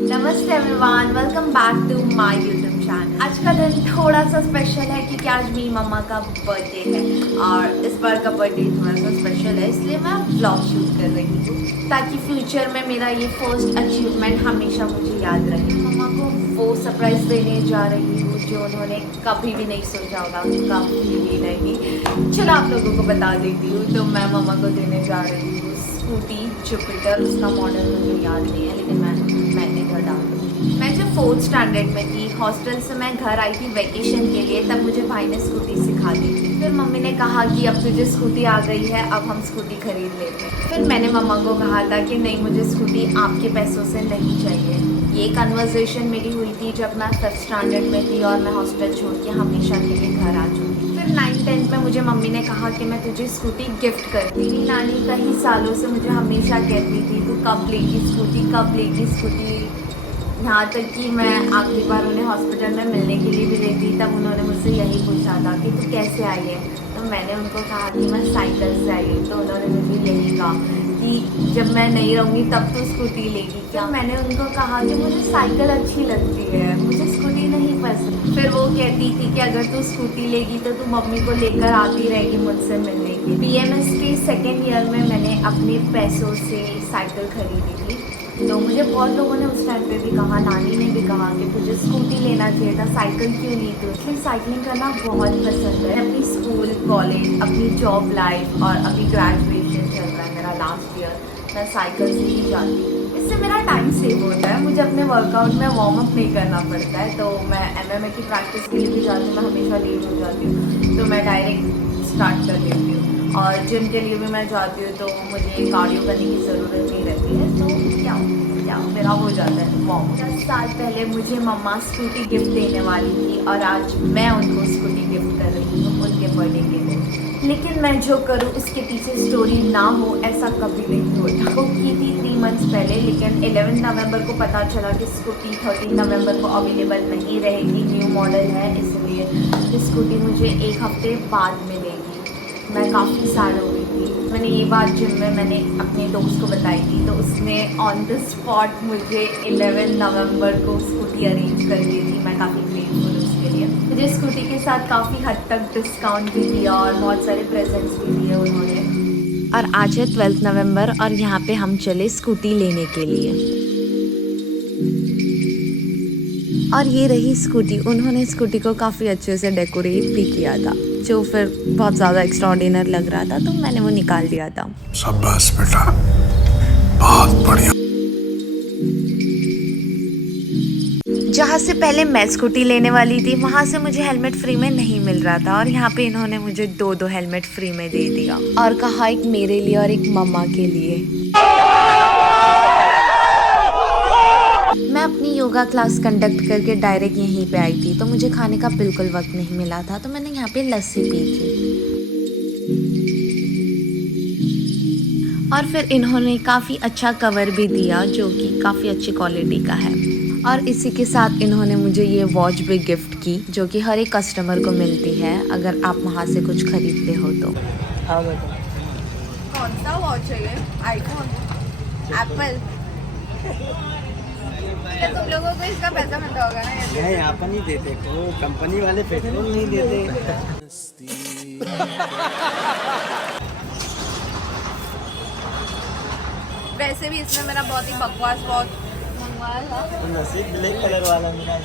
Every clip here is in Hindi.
नमस्ते everyone, welcome back to my YouTube channel. आज का दिन थोड़ा सा स्पेशल है क्योंकि आज मेरी मम्मा का बर्थडे है और इस बार का बर्थडे थोड़ा सा स्पेशल है, इसलिए मैं व्लॉग शूट कर रही हूँ ताकि फ्यूचर में मेरा ये फर्स्ट अचीवमेंट हमेशा मुझे याद रहे। मम्मा को वो सरप्राइज देने जा रही हूँ जो उन्होंने कभी भी नहीं सोचा होगा, कभी भी नहीं। चलो आप लोगों को बता देती हूँ। तो मैं मम्मा को देने जा रही हूँ स्कूटी जुपिटर, उसका मॉडल मुझे याद नहीं है लेकिन मैंने घर डाल दी। मैं जब 4th स्टैंडर्ड में थी, हॉस्टल से मैं घर आई थी वेकेशन के लिए, तब मुझे भाई ने स्कूटी सिखा दी थी। फिर मम्मी ने कहा कि अब तुझे स्कूटी आ गई है, अब हम स्कूटी खरीद लेते हैं। फिर मैंने मम्मा को कहा था कि नहीं, मुझे स्कूटी आपके पैसों से नहीं चाहिए। ये कन्वर्सेशन मेरी हुई थी जब मैं 5th स्टैंडर्ड में थी और मैं हॉस्टल छोड़ के हमेशा के लिए घर आ चुकी। फिर 9th-10th में मुझे मम्मी ने कहा कि मैं तुझे स्कूटी गिफ्ट करती। मेरी नानी कई सालों से मुझे हमेशा कहती थी तू कब लेगी स्कूटी, कब लेगी स्कूटी। यहाँ तक कि मैं आखिरी बार उन्हें हॉस्पिटल में मिलने के लिए भी गई थी, तब उन्होंने मुझसे यही पूछा था कि तू कैसे आई है। तो मैंने उनको कहा कि मैं साइकिल से आई हूँ। तो उन्होंने मुझे यही कहा कि जब मैं नहीं रहूँगी तब तू स्कूटी लेगी क्या। मैंने उनको कहा कि मुझे साइकिल अच्छी लगती है, मुझे स्कूटी नहीं पसंद। फिर वो कहती थी कि अगर तू स्कूटी लेगी तो तू मम्मी को लेकर आती रहेगी मुझसे मिलने के। BMS के 2nd ईयर में मैंने अपने पैसों से साइकिल खरीदी थी। तो मुझे बहुत लोगों ने उस टाइम पे भी कहा, नानी ने भी कहा कि तुझे स्कूटी लेना चाहिए था, साइकिल क्यों ली तू। इसलिए साइकिलिंग करना बहुत पसंद है। अपनी स्कूल, कॉलेज, अपनी जॉब लाइफ और अभी ग्रेजुएशन चल रहा है मेरा लास्ट ईयर, मैं साइकिल से ही जाती हूँ। इससे मेरा टाइम सेव होता है, मुझे अपने वर्कआउट में वार्म अप नहीं करना पड़ता है। तो मैं MMA की प्रैक्टिस के लिए भी जाती हूँ, मैं हमेशा लेट हो जाती हूँ, तो मैं डायरेक्ट स्टार्ट कर देती हूँ। और जिम के लिए भी मैं जाती हूँ तो मुझे कार्डियो करने की ज़रूरत नहीं रहती है। तो क्या मेरा हो जाता है वार्म। 10 साल पहले मुझे मम्मा स्कूटी गिफ्ट देने वाली थी और आज मैं उनको स्कूटी गिफ्ट कर रही हूँ उनके बर्थडे के लिए। लेकिन मैं जो करूँ उसके पीछे स्टोरी ना हो ऐसा कभी नहीं होता। वो की थी 3 मंथ्स पहले, लेकिन 11 नवंबर को पता चला कि स्कूटी 13 नवंबर को अवेलेबल नहीं रहेगी, न्यू मॉडल है, इसलिए स्कूटी मुझे 1 हफ्ते बाद मिलेगी। मैं काफ़ी सैड हो गई थी। मैंने ये बात जिम में मैंने अपने दोस्त को बताई थी, तो उसने ऑन द स्पॉट मुझे 11 नवंबर को स्कूटी अरेंज कर दी थी। मैं काफ़ी ग्रेटफुल उसके लिए। मुझे स्कूटी के साथ काफ़ी हद तक डिस्काउंट भी दिया और बहुत सारे प्रेजेंट्स भी दिए उन्होंने। और आज है 12 नवंबर और यहाँ पे हम चले स्कूटी लेने के लिए। और ये रही स्कूटी। उन्होंने स्कूटी को काफ़ी अच्छे से डेकोरेट भी किया था, जो फिर बहुत ज़्यादा एक्स्ट्राऑर्डिनरी लग रहा था, तो मैंने वो निकाल दिया था। शाबाश बेटा, बहुत बढ़िया। जहाँ से पहले मैं स्कूटी लेने वाली थी वहाँ से मुझे हेलमेट फ्री में नहीं मिल रहा था और यहाँ पे इन्होंने मुझे 2 हेलमेट फ्री में दे दिया और कहा एक मेरे लिए और एक मम्मा के लिए। मैं अपनी योगा क्लास कंडक्ट करके डायरेक्ट यहीं पे आई थी, तो मुझे खाने का बिल्कुल वक्त नहीं मिला था, तो मैंने यहाँ पे लस्सी पी थी। और फिर इन्होंने काफ़ी अच्छा कवर भी दिया जो कि काफ़ी अच्छी क्वालिटी का है। और इसी के साथ इन्होंने मुझे ये वॉच भी गिफ्ट की, जो कि हर एक कस्टमर को मिलती है अगर आप वहाँ से कुछ खरीदते हो तो। कौन सा वॉच है ये? IPhone, Apple? तुम लोगों को इसका पैसा मिलता होगा ना? नहीं, आप नहीं देते, वो कंपनी वाले पेट्रोल नहीं देते। वैसे भी इसमें मेरा बहुत ही बकवास वॉच मंगवाया था। नसीब ब्लैक कलर वाला मिला।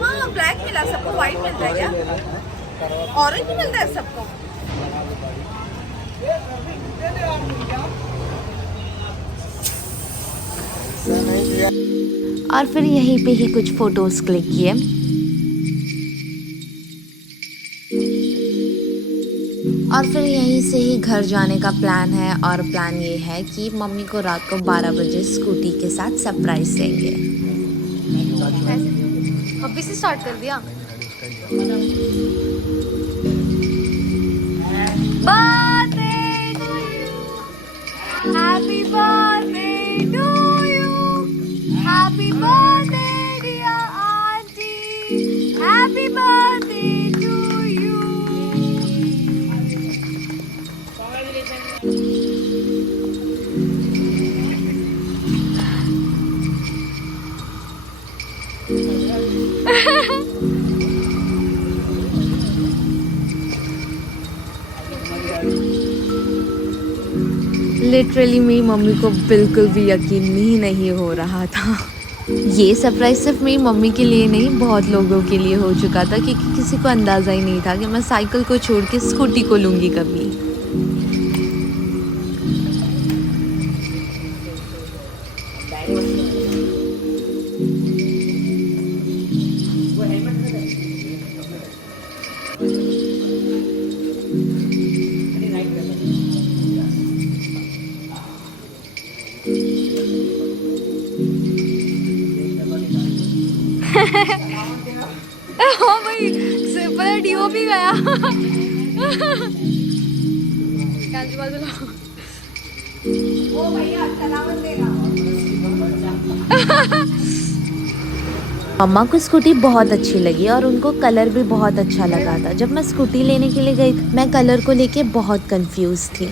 हाँ, ब्लैक मिला, सबको व्हाइट मिलता है क्या? ऑरेंज भी मिलता है सबको? और फिर यहीं पे ही कुछ फोटोज क्लिक किए। और फिर यहीं से ही घर जाने का प्लान है और प्लान ये है कि मम्मी को रात को 12 बजे स्कूटी के साथ सरप्राइज देंगे। अभी से स्टार्ट कर दिया। Birthday to you, happy birthday to you, happy birthday dear aunty, happy birthday to you. Literally मेरी मम्मी को बिल्कुल भी यकीन ही नहीं हो रहा था। ये सरप्राइज सिर्फ मेरी मम्मी के लिए नहीं, बहुत लोगों के लिए हो चुका था, क्योंकि किसी को अंदाज़ा ही नहीं था कि मैं साइकिल को छोड़ के स्कूटी को लूँगी कभी। हाँ भाई, सिंपल डीओ भी गया। बाजूला ओ भैया चलावत देगा। मम्मा को स्कूटी बहुत अच्छी लगी और उनको कलर भी बहुत अच्छा लगा था। जब मैं स्कूटी लेने के लिए गई मैं कलर को लेके बहुत कंफ्यूज थी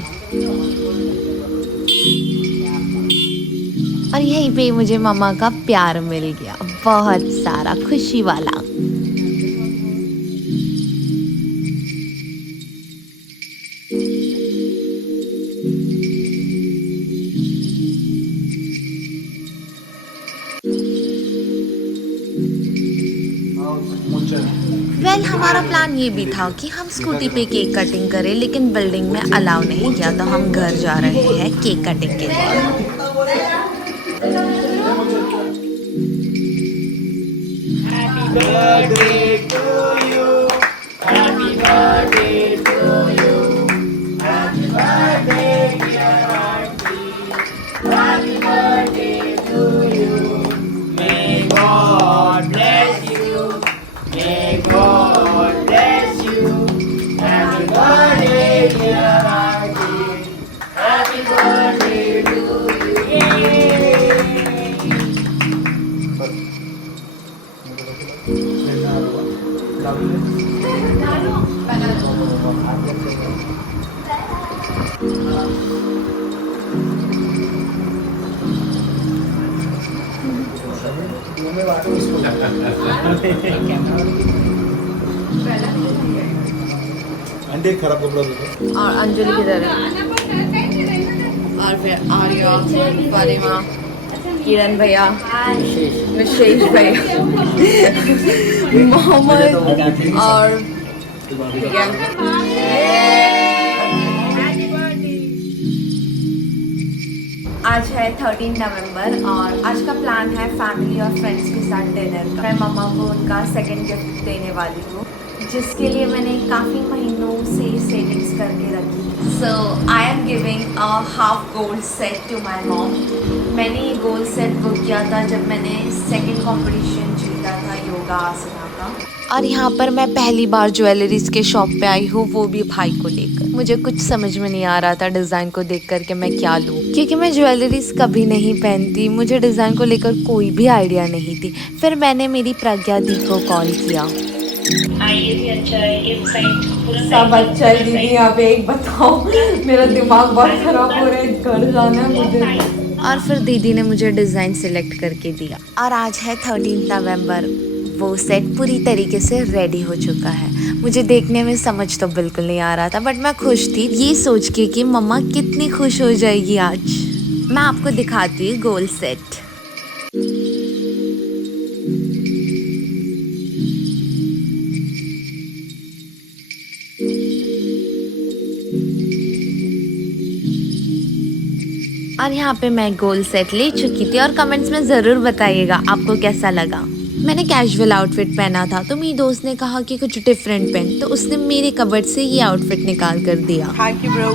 और यहीं पे मुझे मम्मा का प्यार मिल गया, बहुत सारा खुशी वाला। हमारा प्लान ये भी था कि हम स्कूटी पे केक कटिंग करें, लेकिन बिल्डिंग में अलाउ नहीं किया, तो हम घर जा रहे हैं केक कटिंग के लिए। खराब कपड़ा और अंजलि किधर है? और फिर आर्या, गरिमा, किरण भैया, विशेष भैया, मोहम्मद और आज है 13 नवंबर और आज का प्लान है फैमिली और फ्रेंड्स के साथ डिनर का। मैं मम्मा को उनका सेकंड गिफ्ट देने वाली हूँ, जिसके लिए मैंने काफ़ी महीनों से सेविंग्स करके रखी। So I am giving a half gold set to my mom. मैंने ये गोल्ड सेट बुक किया था जब मैंने सेकंड कंपटीशन जीता था योगा आसना का। और यहाँ पर मैं पहली बार ज्वेलरीज के शॉप पे आई हूँ, वो भी भाई को लेकर। मुझे कुछ समझ में नहीं आ रहा था डिज़ाइन को देख कर के मैं क्या लूँ, क्योंकि मैं ज्वेलरीज कभी नहीं पहनती, मुझे डिज़ाइन को लेकर कोई भी आइडिया नहीं थी। फिर मैंने मेरी प्रज्ञा दी को कॉल किया। ये भी अच्छा है, एक साइड सब अच्छा है दीदी, यहाँ पे एक बताओ, मेरा दिमाग बहुत खराब हो रहा है, घर जाना है मुझे। और फिर दीदी ने मुझे डिज़ाइन सिलेक्ट करके दिया और आज है 13 नवंबर। वो सेट पूरी तरीके से रेडी हो चुका है। मुझे देखने में समझ तो बिल्कुल नहीं आ रहा था, बट मैं खुश थी ये सोच के कि मम्मा कितनी खुश हो जाएगी आज। मैं आपको दिखाती हूँ गोल्ड सेट। और यहाँ पे मैं गोल्ड सेट ले चुकी थी और कमेंट्स में ज़रूर बताइएगा आपको कैसा लगा। मैंने कैजुअल आउटफिट पहना था तो मेरी दोस्त ने कहा कि कुछ डिफरेंट पहन, तो उसने मेरे कबर्ड से ये आउटफिट निकाल कर दिया। Thank you bro.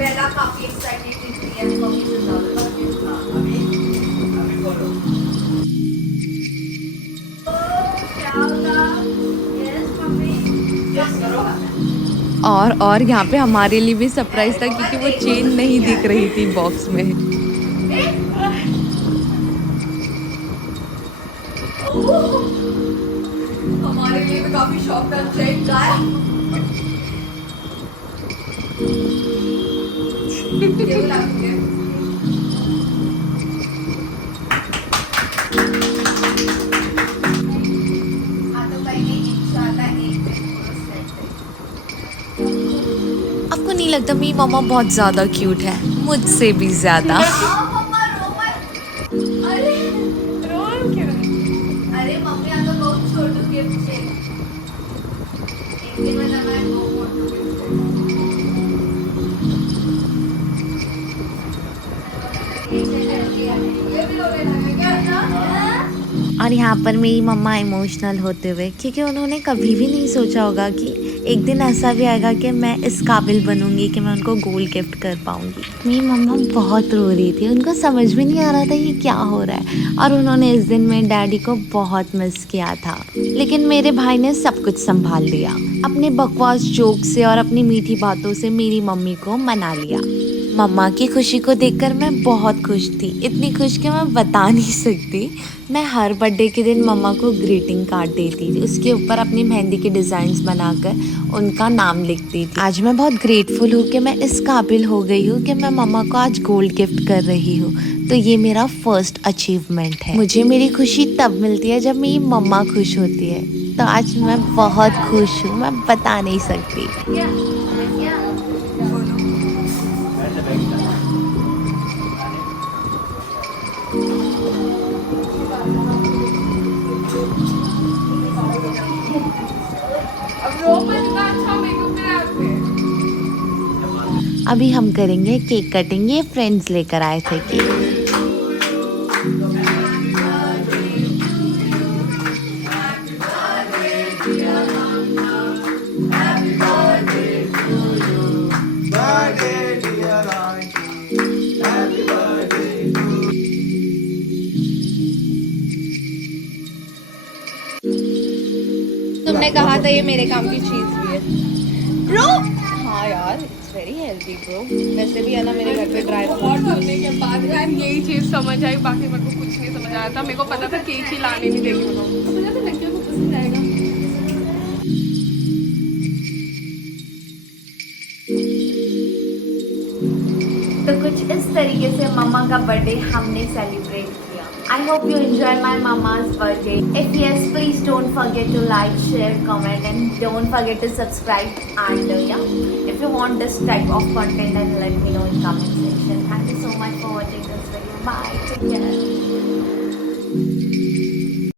बेला काफी एक्साइटेड दिख रही है मम्मी से ज्यादा। अभी बोलो। क्या होगा? Yes mummy. यस करो। और यहाँ पे हमारे लिए भी सरप्राइज था क्योंकि वो चेन नहीं दिख रही थी बॉक्स में। हमारे लिए भी काफी शौक का चेक का है। ये लागू है। आपको नहीं लगता मेरी मम्मा बहुत ज़्यादा क्यूट है, मुझसे भी ज़्यादा? अरे मम्मी आता बहुत छोटू गिफ्ट છે એક દિવસ તમે બહુ મોટું और यहाँ पर मेरी मम्मा इमोशनल होते हुए, क्योंकि उन्होंने कभी भी नहीं सोचा होगा कि एक दिन ऐसा भी आएगा कि मैं इस काबिल बनूंगी कि मैं उनको गोल्ड गिफ्ट कर पाऊंगी। मेरी मम्मा बहुत रो रही थी, उनको समझ भी नहीं आ रहा था ये क्या हो रहा है, और उन्होंने इस दिन में डैडी को बहुत मिस किया था। लेकिन मेरे भाई ने सब कुछ संभाल लिया, अपने बकवास जोक से और अपनी मीठी बातों से मेरी मम्मी को मना लिया। मम्मा की खुशी को देखकर मैं बहुत खुश थी, इतनी खुश कि मैं बता नहीं सकती। मैं हर बर्थडे के दिन मम्मा को ग्रीटिंग कार्ड देती थी, उसके ऊपर अपनी मेहंदी के डिज़ाइंस बनाकर उनका नाम लिखती थी। आज मैं बहुत ग्रेटफुल हूँ कि मैं इस काबिल हो गई हूँ कि मैं मम्मा को आज गोल्ड गिफ्ट कर रही हूँ। तो ये मेरा फर्स्ट अचीवमेंट है। मुझे मेरी खुशी तब मिलती है जब मेरी मम्मा खुश होती है। तो आज मैं बहुत खुश हूँ, मैं बता नहीं सकती। अभी हम करेंगे केक कटिंग, ये फ्रेंड्स लेकर आए थे केक। तुमने कहा था ये मेरे काम की चीज भी है ब्रो हाँ यार, इट्स वेरी हेल्दी ब्रो। वैसे भी है ना मेरे घर पे ड्राई बहुत होने के बाद यार यही चीज़ समझ आई, बाकी मेरे को कुछ नहीं समझ आया था। मेरे को पता था केक ही लाने नहीं देगी वो, तो मुझे तो लड़कियों को पसंद आएगा। तो कुछ इस तरीके से मम्मा का बर्थडे हमने सेलिब्रेट किया। I hope you enjoy my mama's birthday. If yes, please don't forget to like, share, comment, and don't forget to subscribe. And yeah, if you want this type of content, then let me know in comment section. Thank you so much for watching this video. Bye. Take care.